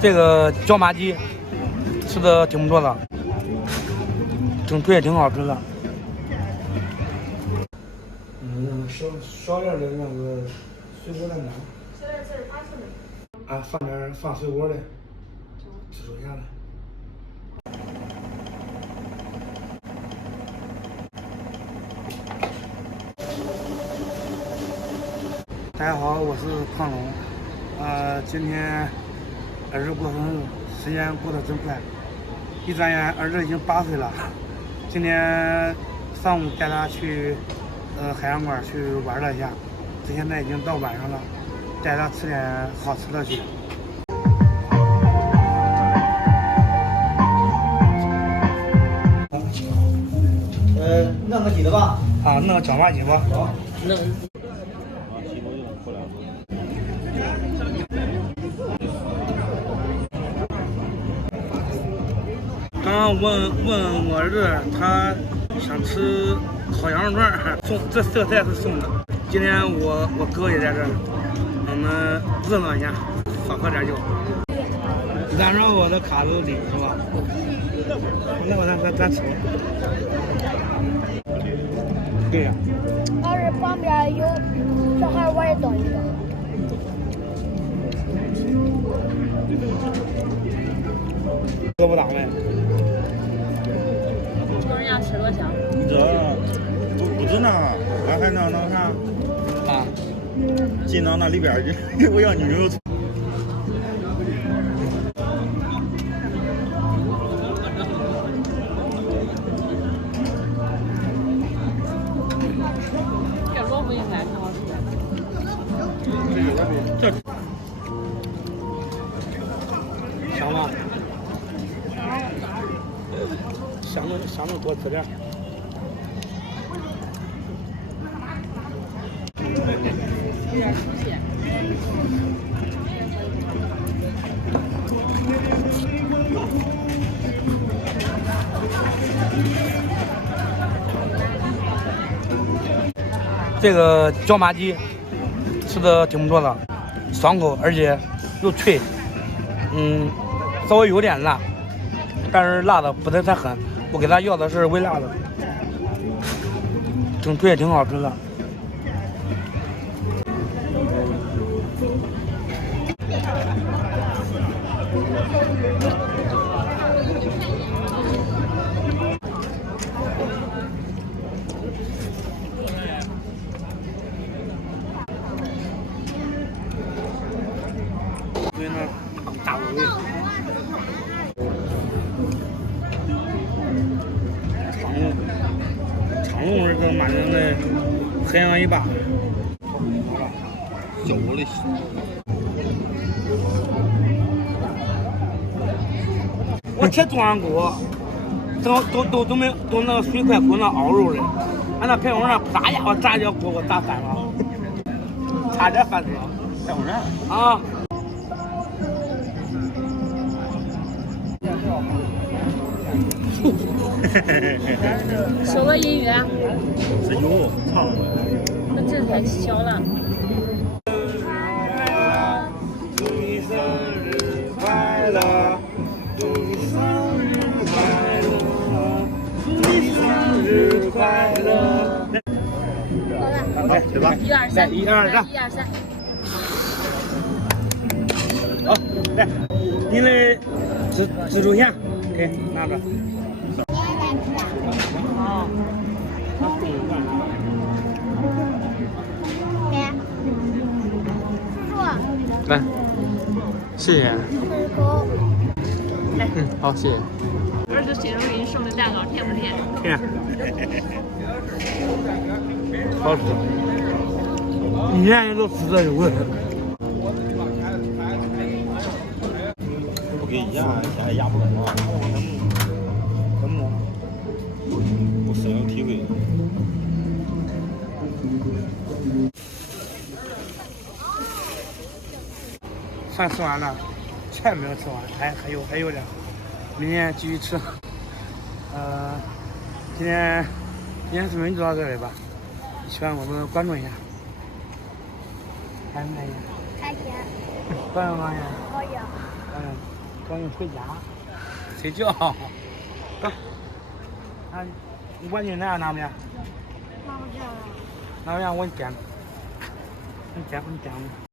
这个椒麻鸡吃的挺不错的，蒸腿也挺好吃的。少点的那个水果在哪？小点字发出来。啊，放水果的，蜘蛛侠的。大家好，我是胖龙。今天儿子过生日，时间过得真快，一转眼儿子已经8岁了。今天上午带他去海洋馆去玩了一下，这现在已经到晚上了，带他吃点好吃的去。弄个几个吧。啊，弄个椒麻鸡吧。好，弄。刚刚问我儿子，他想吃烤羊肉串，这个菜是送的。今天我哥也在这儿，我们热闹一下，少喝点酒。染上我的卡路里是吧？那我咱吃。对呀。要是旁边有小孩，我也等一等。喝不打呗。瞅人家吃多香。这不止那，俺还那啥啊，进到那里边去，我要你牛肉。这萝卜应该挺好吃的。这香吗？香的多吃点。有点出血。这个椒麻鸡吃的挺不错的，爽口，而且又脆，稍微有点辣，但是辣的不是太狠。我给他要的是微辣的，蒸腿也挺好吃的。所以呢，大卤味。长龙是个马人的海洋一把，叫我的。我切中央锅，都没都那个水快滚了熬肉的，俺那排骨上啪一下我炸这锅给我炸翻了，差点翻死了。排骨上啊！说个音乐。这有唱的。那这太小了。祝你生日快乐，祝你生日快乐，祝你生日快乐。好来，对吧？ 1、2、3， 1、2、3， 1、2、3。好，来，你的蜘蛛侠，给拿着。啊，来，谢谢。好，谢谢。儿子新生给你送的蛋糕，甜不甜？甜，好吃。一年也都吃这一回。不给压，现在压不动啊。怎么？我深有体会。饭吃完了，菜没有吃完，还有点，明天继续吃。今天视频就到这里吧，希望我们关注一下，开心。开心。高兴高兴，可以啊。高兴回家睡觉。走，啊，我去拿不呢？拿不见了。拿不见我捡，你捡。